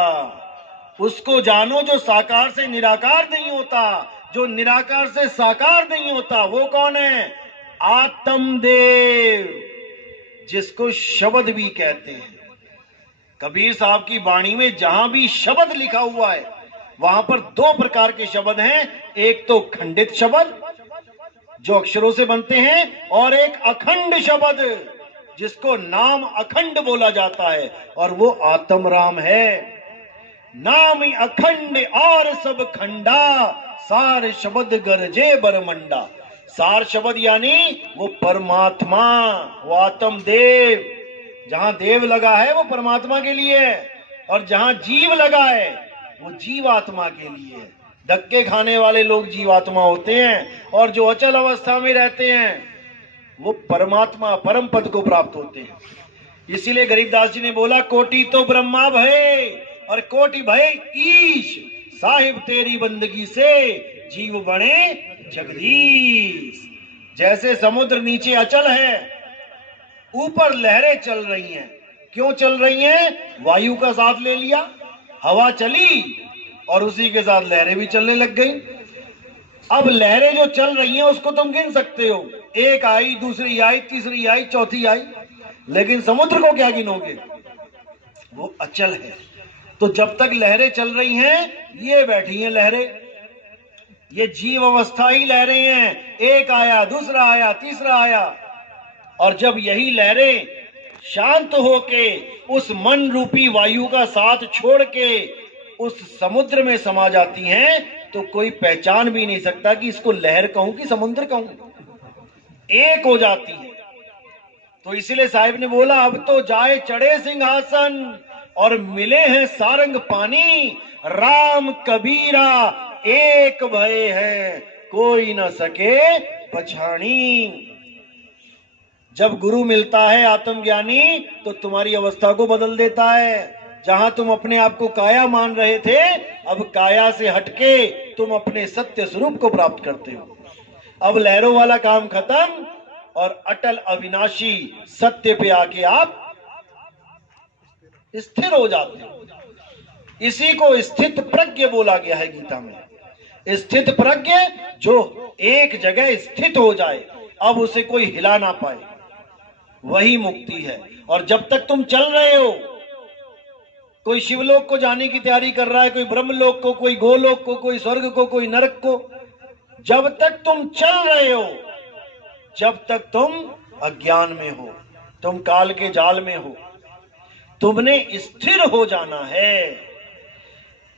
उसको जानो जो साकार से निराकार नहीं होता, जो निराकार से साकार नहीं होता। वो कौन है? आत्मदेव, जिसको शब्द भी कहते हैं। कबीर साहब की वाणी में जहां भी शब्द लिखा हुआ है वहां पर दो प्रकार के शब्द हैं, एक तो खंडित शब्द जो अक्षरों से बनते हैं, और एक अखंड शब्द जिसको नाम अखंड बोला जाता है, और वो आत्म राम है। नाम अखंड और सब खंडा, सार शब्द गरजे बरमंडा। सार शब्द यानी वो परमात्मा, वो आत्म देव। जहां देव लगा है वो परमात्मा के लिए है, और जहां जीव लगा है वो जीवात्मा के लिए है। धक्के खाने वाले लोग जीवात्मा होते हैं, और जो अचल अवस्था में रहते हैं वो परमात्मा परम पद को प्राप्त होते हैं। इसीलिए गरीबदास जी ने बोला, कोटि तो ब्रह्मा भय और कोटि भय ईश, साहिब तेरी बंदगी से जीव बने जगदीश। जैसे समुद्र नीचे अचल है, ऊपर लहरें चल रही हैं। क्यों चल रही हैं? वायु का साथ ले लिया, हवा चली और उसी के साथ लहरें भी चलने लग गई। अब लहरें जो चल रही हैं उसको तुम गिन सकते हो, एक आई, दूसरी आई, तीसरी आई, चौथी आई, लेकिन समुद्र को क्या गिनोगे? वो अचल है। तो जब तक लहरें चल रही हैं, ये बैठी हैं लहरें, ये जीव अवस्था ही लहरें हैं। एक आया, दूसरा आया, तीसरा आया, और जब यही लहरें शांत होके उस मन रूपी वायु का साथ छोड़ के उस समुद्र में समा जाती हैं, तो कोई पहचान भी नहीं सकता कि इसको लहर कहूं कि समुद्र कहूं, एक हो जाती है। तो इसीलिए साहिब ने बोला, अब तो जाए चढ़े सिंहासन और मिले हैं सारंग पानी, राम कबीरा एक भय है, कोई न सके पछाणी। जब गुरु मिलता है आत्मज्ञानी तो तुम्हारी अवस्था को बदल देता है। जहां तुम अपने आप को काया मान रहे थे, अब काया से हटके तुम अपने सत्य स्वरूप को प्राप्त करते हो। अब लहरों वाला काम खत्म और अटल अविनाशी सत्य पे आके आप स्थिर हो जाते हो। इसी को स्थित प्रज्ञ बोला गया है गीता में। स्थित प्रज्ञ जो एक जगह स्थित हो जाए, अब उसे कोई हिला ना पाए, वही मुक्ति है। और जब तक तुम चल रहे हो, कोई शिवलोक को जाने की तैयारी कर रहा है, कोई ब्रह्मलोक को, कोई गोलोक को, कोई स्वर्ग को, कोई नरक को, जब तक तुम चल रहे हो, जब तक तुम अज्ञान में हो, तुम काल के जाल में हो, तुमने स्थिर हो जाना है।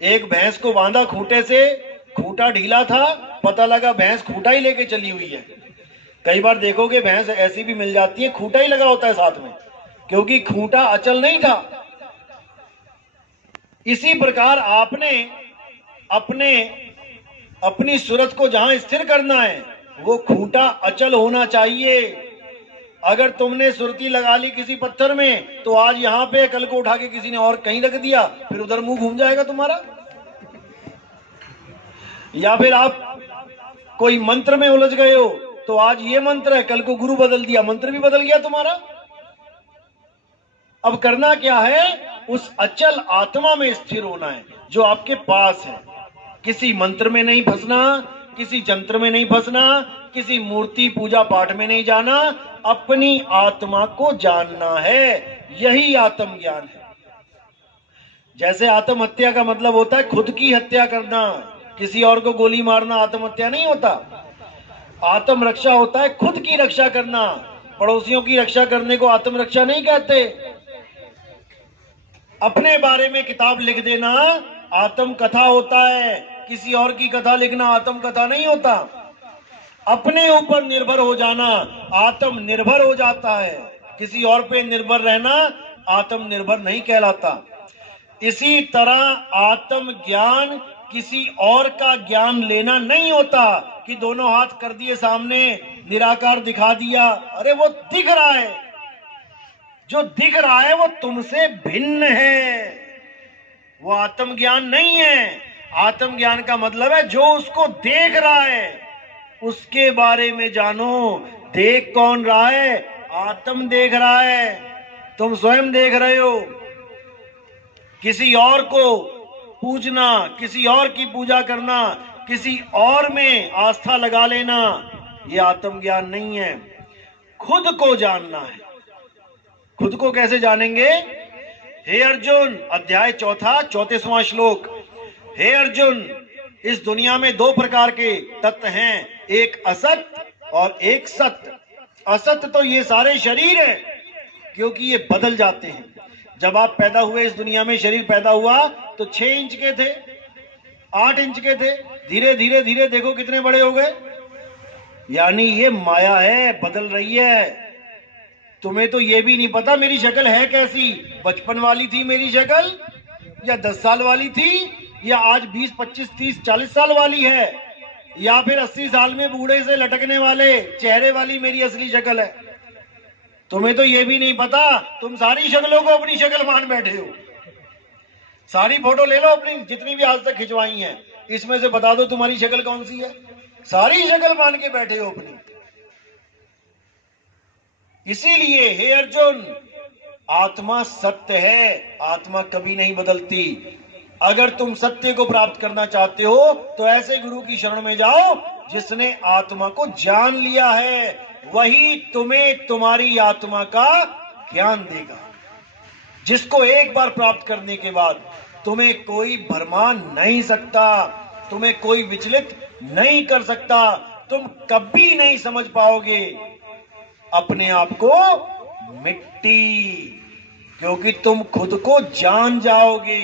एक भैंस को बांधा खूंटे से, खूंटा ढीला था, पता लगा भैंस खूंटा ही लेके चली हुई है। कई बार देखोगे भैंस ऐसी भी मिल जाती है, खूंटा ही लगा होता है साथ में, क्योंकि खूंटा अचल नहीं था। इसी प्रकार आपने अपनी सूरत को जहां स्थिर करना है, वो खूंटा अचल होना चाहिए। अगर तुमने सुरती लगा ली किसी पत्थर में, तो आज यहां पे, कल को उठा के किसी ने और कहीं रख दिया, फिर उधर मुंह घूम जाएगा तुम्हारा। या फिर आप कोई मंत्र में उलझ गए हो, तो आज ये मंत्र है, कल को गुरु बदल दिया, मंत्र भी बदल गया तुम्हारा। अब करना क्या है? उस अचल आत्मा में स्थिर होना है जो आपके पास है। किसी मंत्र में नहीं फंसना, किसी जंत्र में नहीं फंसना, किसी मूर्ति पूजा पाठ में नहीं जाना, अपनी आत्मा को जानना है। यही आत्मज्ञान है। जैसे आत्महत्या का मतलब होता है खुद की हत्या करना, किसी और को गोली मारना आत्महत्या नहीं होता। आत्मरक्षा होता है खुद की रक्षा करना। पड़ोसियों की रक्षा करने को आत्मरक्षा नहीं कहते। अपने बारे में किताब लिख देना आत्म कथा होता है, किसी और की कथा लिखना आत्म कथा नहीं होता। अपने ऊपर निर्भर हो जाना आत्म निर्भर हो जाता है, किसी और पे निर्भर रहना आत्म निर्भर नहीं कहलाता। इसी तरह आत्म ज्ञान किसी और का ज्ञान लेना नहीं होता कि दोनों हाथ कर दिए सामने, निराकार दिखा दिया, अरे वो दिख रहा है, जो दिख रहा है वो तुमसे भिन्न है, वो आत्मज्ञान नहीं है। आत्मज्ञान का मतलब है जो उसको देख रहा है उसके बारे में जानो। देख कौन रहा है? आत्म देख रहा है, तुम स्वयं देख रहे हो। किसी और को पूजना, किसी और की पूजा करना, किसी और में आस्था लगा लेना, यह आत्मज्ञान नहीं है। खुद को जानना है। खुद को कैसे जानेंगे? हे अर्जुन, अध्याय 4 34वां श्लोक। हे अर्जुन, इस दुनिया में 2 प्रकार के तत्व हैं, एक असत और एक सत्य। असत तो ये सारे शरीर हैं, क्योंकि ये बदल जाते हैं। जब आप पैदा हुए इस दुनिया में, शरीर पैदा हुआ तो 6 इंच के थे, 8 इंच के थे, धीरे धीरे धीरे देखो कितने बड़े हो गए। यानी ये माया है, बदल रही है। तुम्हें तो ये भी नहीं पता मेरी शक्ल है कैसी, बचपन वाली थी मेरी शक्ल, या 10 साल वाली थी, या आज 20 25 30 40 साल वाली है, या फिर 80 साल में बूढ़े से लटकने वाले चेहरे वाली मेरी असली शक्ल है। तुम्हें तो ये भी नहीं पता, तुम सारी शक्लों को अपनी शक्ल मान बैठे हो। सारी फोटो ले लो अपनी, जितनी भी आज तक खिंचवाई हैं, इसमें से बता दो तुम्हारी शक्ल कौन सी है। सारी शक्ल मान के बैठे हो अपनी। इसीलिए हे अर्जुन, आत्मा सत्य है, आत्मा कभी नहीं बदलती। अगर तुम सत्य को प्राप्त करना चाहते हो तो ऐसे गुरु की शरण में जाओ जिसने आत्मा को जान लिया है, वही तुम्हें तुम्हारी आत्मा का ज्ञान देगा, जिसको एक बार प्राप्त करने के बाद तुम्हें कोई भरमा नहीं सकता, तुम्हें कोई विचलित नहीं कर सकता। तुम कभी नहीं समझ पाओगे अपने आप को मिट्टी, क्योंकि तुम खुद को जान जाओगे।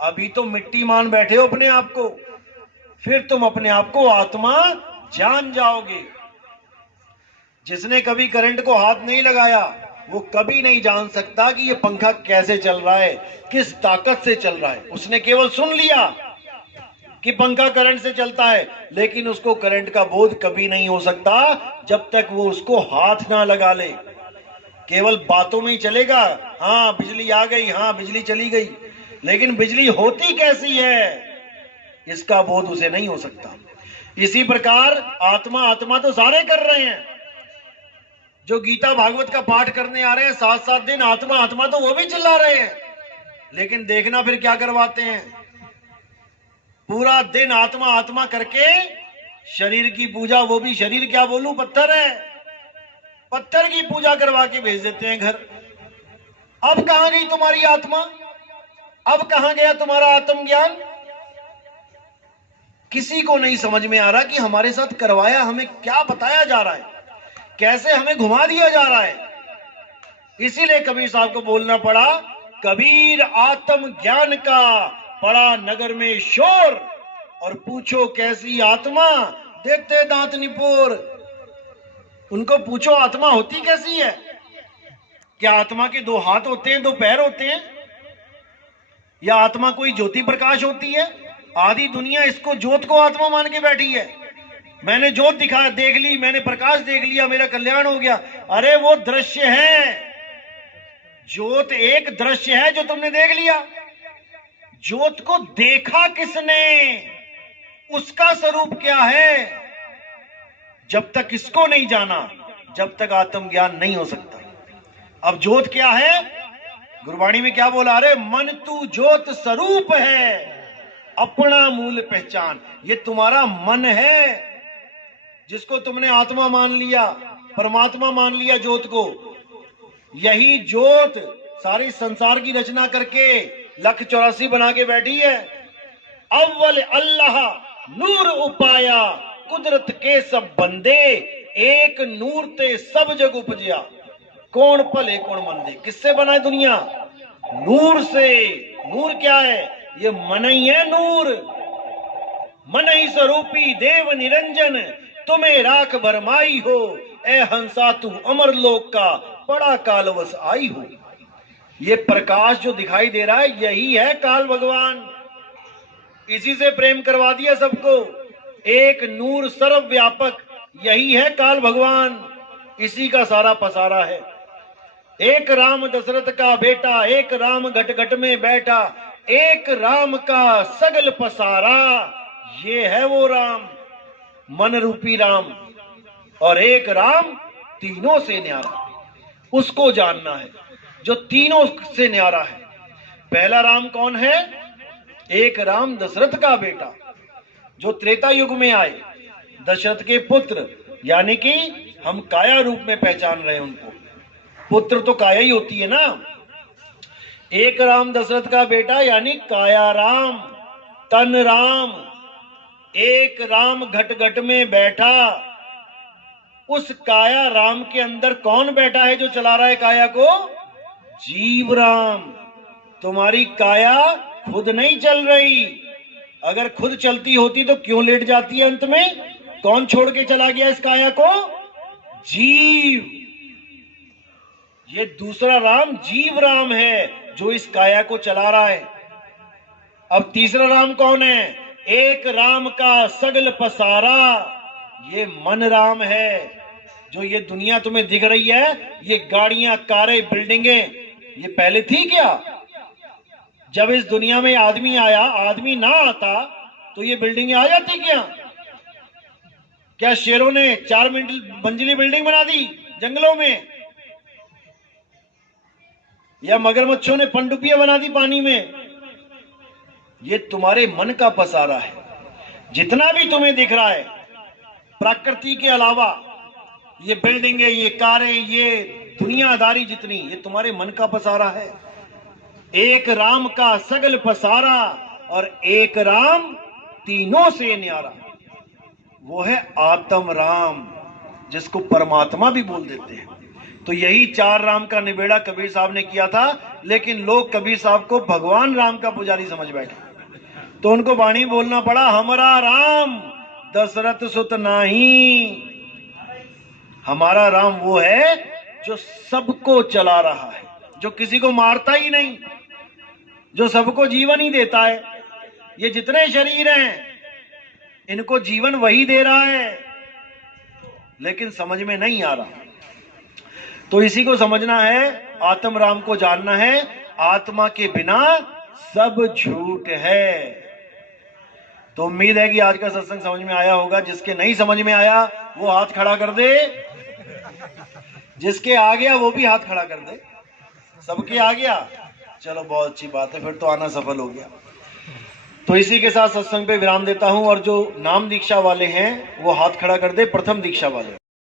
अभी तो मिट्टी मान बैठे हो अपने आप को, फिर तुम अपने आप को आत्मा जान जाओगे। जिसने कभी करंट को हाथ नहीं लगाया वो कभी नहीं जान सकता कि ये पंखा कैसे चल रहा है, किस ताकत से चल रहा है। उसने केवल सुन लिया कि पंखा करंट से चलता है, लेकिन उसको करंट का बोध कभी नहीं हो सकता जब तक वो उसको हाथ ना लगा ले। केवल बातों में ही चलेगा, हाँ बिजली आ गई, हाँ बिजली चली गई, लेकिन बिजली होती कैसी है इसका बोध उसे नहीं हो सकता। इसी प्रकार आत्मा, आत्मा तो सारे कर रहे हैं, जो गीता भागवत का पाठ करने आ रहे हैं 7-7 दिन, आत्मा आत्मा तो वो भी चिल्ला रहे हैं, लेकिन देखना फिर क्या करवाते हैं। पूरा दिन आत्मा आत्मा करके शरीर की पूजा, वो भी शरीर क्या बोलूं, पत्थर है, पत्थर की पूजा करवा के भेज देते हैं घर। अब कहां गई तुम्हारी आत्मा? अब कहां गया तुम्हारा आत्मज्ञान? किसी को नहीं समझ में आ रहा कि हमारे साथ करवाया, हमें क्या बताया जा रहा है, कैसे हमें घुमा दिया जा रहा है। इसीलिए कबीर साहब को बोलना पड़ा, कबीर आत्म ज्ञान का पड़ा नगर में शोर, और पूछो कैसी आत्मा, देखते दांत निपोर। उनको पूछो आत्मा होती कैसी है? क्या आत्मा के 2 हाथ होते हैं, 2 पैर होते हैं, या आत्मा कोई ज्योति प्रकाश होती है? आधी दुनिया इसको, ज्योत को आत्मा मान के बैठी है। मैंने ज्योत दिखा देख ली, मैंने प्रकाश देख लिया, मेरा कल्याण हो गया। अरे वो दृश्य है, ज्योत एक दृश्य है जो तुमने देख लिया। ज्योत को देखा किसने, उसका स्वरूप क्या है? जब तक इसको नहीं जाना, जब तक आत्मज्ञान नहीं हो सकता। अब ज्योत क्या है? गुरबाणी में क्या बोला? अरे मन तू ज्योत स्वरूप है, अपना मूल पहचान। ये तुम्हारा मन है जिसको तुमने आत्मा मान लिया, परमात्मा मान लिया ज्योत को। यही ज्योत सारी संसार की रचना करके 184 बना के बैठी है। अव्वल अल्लाह नूर उपाया, कुदरत के सब बंदे, एक नूर ते सब जग उपजया। कौन भले कौन मंदे। किससे बना है दुनिया? नूर से। नूर क्या है? ये मन ही है नूर। मन ही स्वरूपी देव निरंजन, तुम्हें राख भरमाई हो, ए हंसा तू अमर लोक का बड़ा कालवश आई हो। ये प्रकाश जो दिखाई दे रहा है यही है काल भगवान। इसी से प्रेम करवा दिया सबको। एक नूर सर्वव्यापक, यही है काल भगवान। इसी का सारा पसारा है। एक राम दशरथ का बेटा, एक राम घट घट में बैठा, एक राम का सगल पसारा, ये है वो राम, मन रूपी राम। और एक राम तीनों से न्यारा, उसको जानना है जो तीनों से न्यारा है। पहला राम कौन है? एक राम दशरथ का बेटा, जो त्रेता युग में आए, दशरथ के पुत्र, यानी कि हम काया रूप में पहचान रहे हैं उनको। पुत्र तो काया ही होती है ना। एक राम दशरथ का बेटा यानी काया राम, तन राम। एक राम घट घट में बैठा, उस काया राम के अंदर कौन बैठा है जो चला रहा है काया को? जीव राम। तुम्हारी काया खुद नहीं चल रही। अगर खुद चलती होती तो क्यों लेट जाती है अंत में? कौन छोड़ के चला गया इस काया को? जीव। ये दूसरा राम जीव राम है जो इस काया को चला रहा है। अब तीसरा राम कौन है? एक राम का सगल पसारा, ये मन राम है। जो ये दुनिया तुम्हें दिख रही है, ये गाड़ियां, कारें, बिल्डिंगें, ये पहले थी क्या? जब इस दुनिया में आदमी आया, आदमी ना आता तो ये बिल्डिंगें आ जाती क्या? क्या शेरों ने 4 मंजिली बिल्डिंग बना दी जंगलों में? या मगरमच्छों ने पनडुब्बियां बना दी पानी में? ये तुम्हारे मन का पसारा है। जितना भी तुम्हें दिख रहा है प्रकृति के अलावा, ये बिल्डिंगें, ये कारें, ये दुनियादारी जितनी, ये तुम्हारे मन का पसारा है। एक राम का सगल पसारा और एक राम तीनों से न्यारा, वो है आत्म राम, जिसको परमात्मा भी बोल देते हैं। तो यही 4 राम का निबेड़ा कबीर साहब ने किया था। लेकिन लोग कबीर साहब को भगवान राम का पुजारी समझ बैठे, तो उनको वाणी बोलना पड़ा, हमारा राम दशरथ सुत नाही। हमारा राम वो है जो सबको चला रहा है, जो किसी को मारता ही नहीं, जो सबको जीवन ही देता है। ये जितने शरीर हैं इनको जीवन वही दे रहा है, लेकिन समझ में नहीं आ रहा। तो इसी को समझना है, आत्म राम को जानना है। आत्मा के बिना सब झूठ है। तो उम्मीद है कि आज का सत्संग समझ में आया होगा। जिसके नहीं समझ में आया वो हाथ खड़ा कर दे, जिसके आ गया वो भी हाथ खड़ा कर दे। सबके आ गया, चलो बहुत अच्छी बात है, फिर तो आना सफल हो गया। तो इसी के साथ सत्संग पे विराम देता हूं। और जो नाम दीक्षा वाले हैं वो हाथ खड़ा कर दे, प्रथम दीक्षा वाले।